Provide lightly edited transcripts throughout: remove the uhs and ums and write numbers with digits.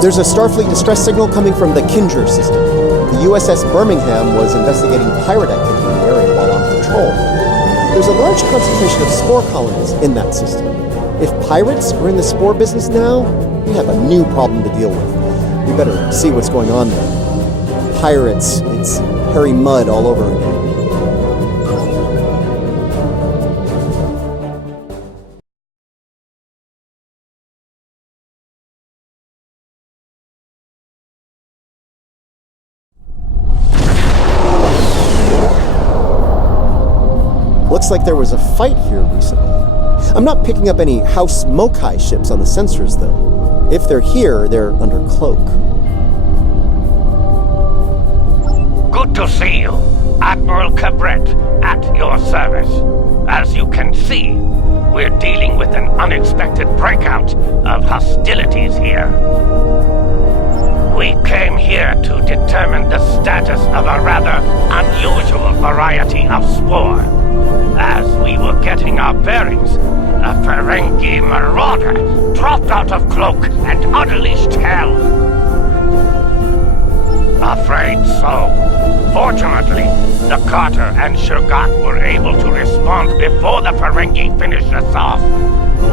There's a Starfleet distress signal coming from the Kinger system. The USS Birmingham was investigating pirate activity in the area while on patrol. There's a large concentration of spore colonies in that system. If pirates are in the spore business now, we have a new problem to deal with. We better see what's going on there. Pirates, it's hairy mud all over again. Looks like there was a fight here recently. I'm not picking up any House Mokai ships on the sensors, though. If they're here, they're under cloak. Good to see you. Admiral Cabret, at your service. As you can see, we're dealing with an unexpected breakout of hostilities here. We came here to determine the status of a rather unusual variety of spore. As we were getting our bearings, a Ferengi marauder dropped out of cloak and unleashed hell. Afraid so. Fortunately, the Carter and Shurgat were able to respond before the Ferengi finished us off.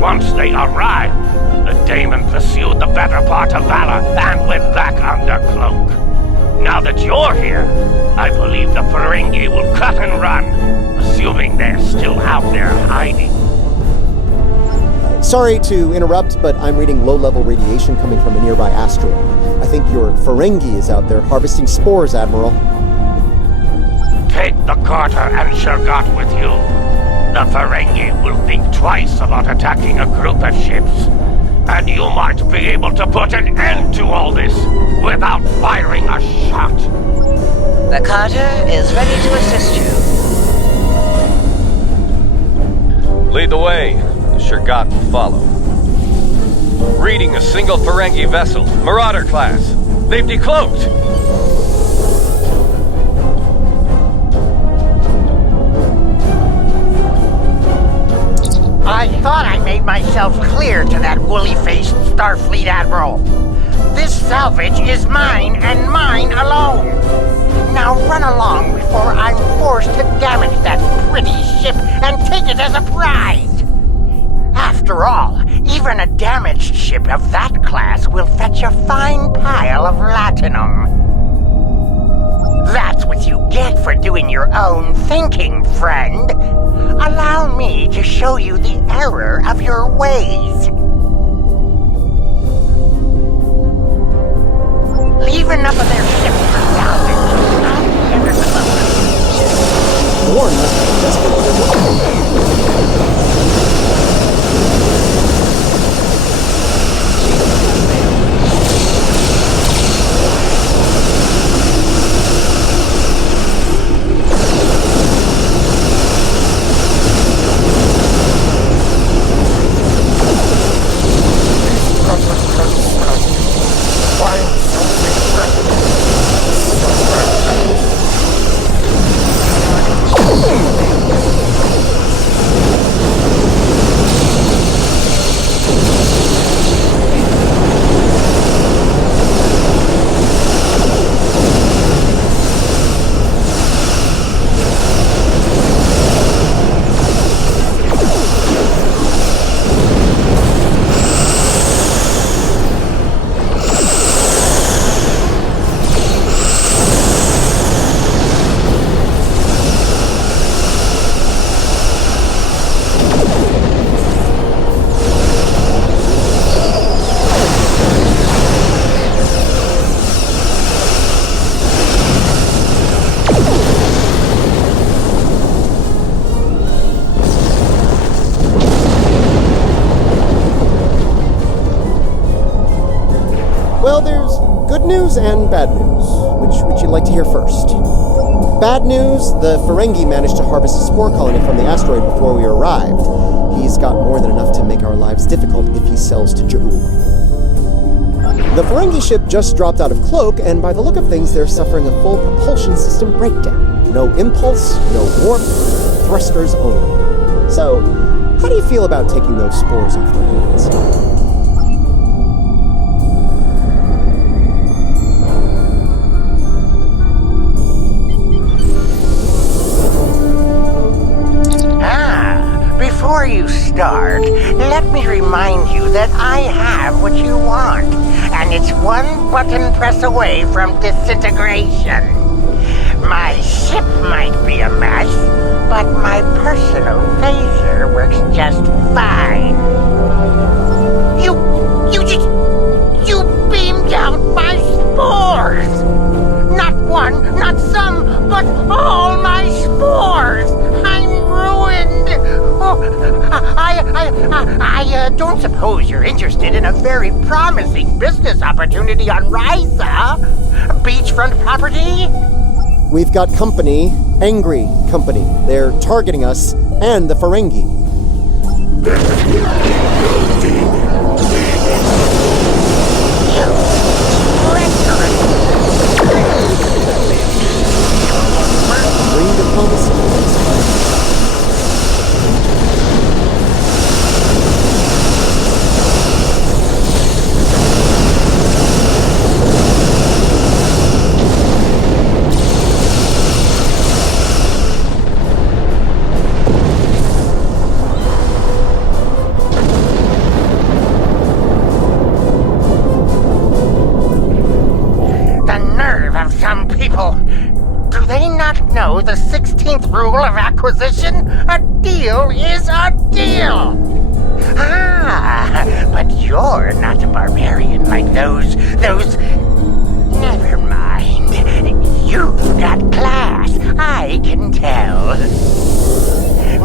Once they arrived, the Daemon pursued the better part of Valor and went back under cloak. Now that you're here, I believe the Ferengi will cut and run, assuming they're still out there hiding. Sorry to interrupt, but I'm reading low-level radiation coming from a nearby asteroid. I think your Ferengi is out there harvesting spores, Admiral. Take the Carter and Shurgat with you. The Ferengi will think twice about attacking a group of ships. And you might be able to put an end to all this without firing a shot. The Carter is ready to assist you. Lead the way. The Shurgat will follow. Reading a single Ferengi vessel, Marauder class. They've decloaked. I thought I made myself clear to that woolly-faced Starfleet Admiral. This salvage is mine and mine alone. Now run along before I'm forced to damage that pretty ship and take it as a prize. After all, even a damaged ship of that class will fetch a fine pile of latinum. That's what you get for doing your own thinking, friend. Allow me to show you the error of your ways. Leave enough of their ships for salvage. I'll enter the Warren must be desperate. Well, there's good news and bad news. Which would you like to hear first? Bad news, the Ferengi managed to harvest a spore colony from the asteroid before we arrived. He's got more than enough to make our lives difficult if he sells to Ja'ul. The Ferengi ship just dropped out of cloak, and by the look of things, they're suffering a full propulsion system breakdown. No impulse, no warp, thrusters only. So, how do you feel about taking those spores off their hands? start, let me remind you that I have what you want, and it's one button press away from disintegration. My ship might be a mess, but my personal phaser works just fine. You beamed out my spores! Not one, not some, but all my spores! I'm ruined! Oh, I don't suppose you're interested in a very promising business opportunity on Ryza? Beachfront property? We've got company, angry company. They're targeting us and the Ferengi. Green diplomacy. Do they not know the 16th rule of acquisition? A deal is a deal! Ah, but you're not a barbarian like those... Never mind. You've got class, I can tell.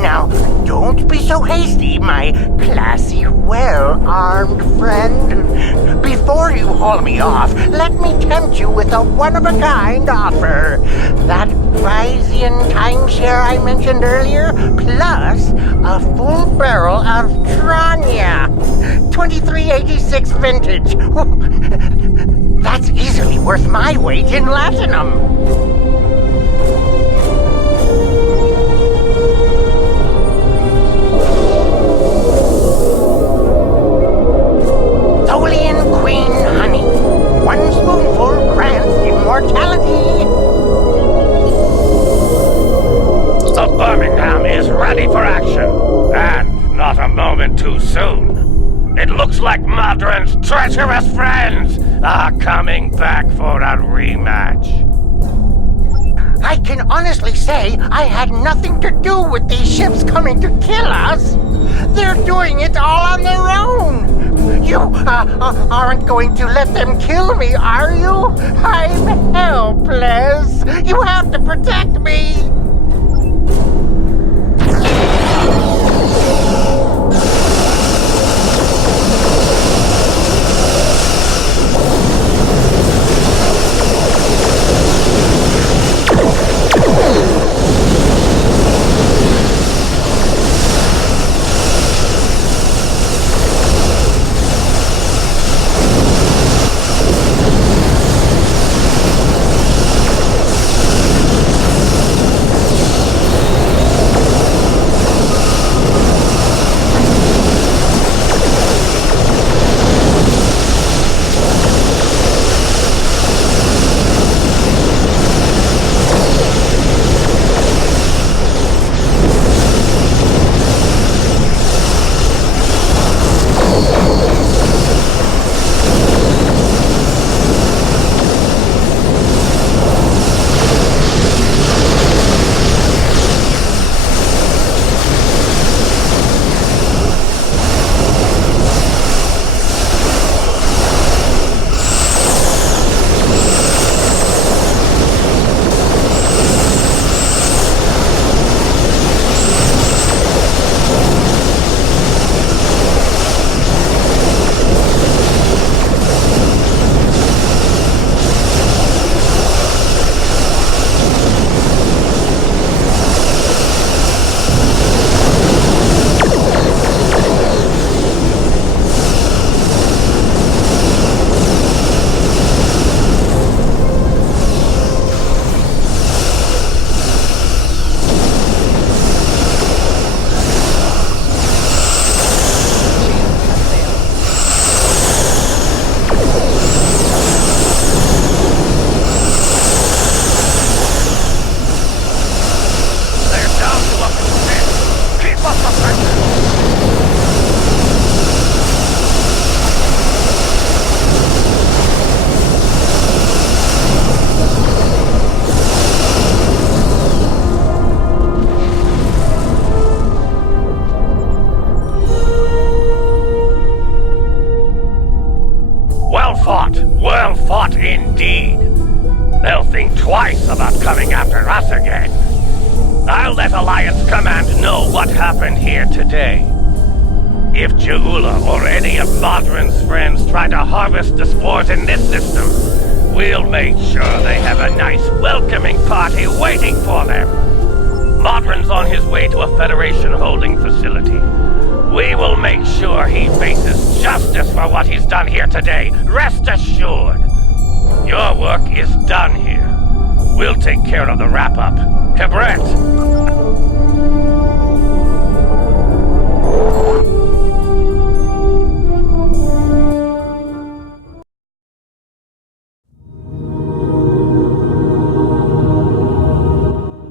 Now, don't be so hasty, my classy, well-armed friend. Before you haul me off, let me tempt you with a one-of-a-kind offer. That Ryzian timeshare I mentioned earlier, plus a full barrel of Tranya. 2386 vintage. That's easily worth my weight in latinum. Queen honey. One spoonful grants immortality. The Birmingham is ready for action, and not a moment too soon. It looks like Madron's treacherous friends are coming back for a rematch. I can honestly say I had nothing to do with these ships coming to kill us. They're doing it all on their own. You aren't going to let them kill me, are you? I'm helpless. You have to protect me. think twice about coming after us again. I'll let Alliance Command know what happened here today. If Jaula or any of Modron's friends try to harvest the spores in this system, we'll make sure they have a nice welcoming party waiting for them. Modron's on his way to a Federation holding facility. We will make sure he faces justice for what he's done here today. Rest assured. Your work is done here. We'll take care of the wrap-up. Cabret,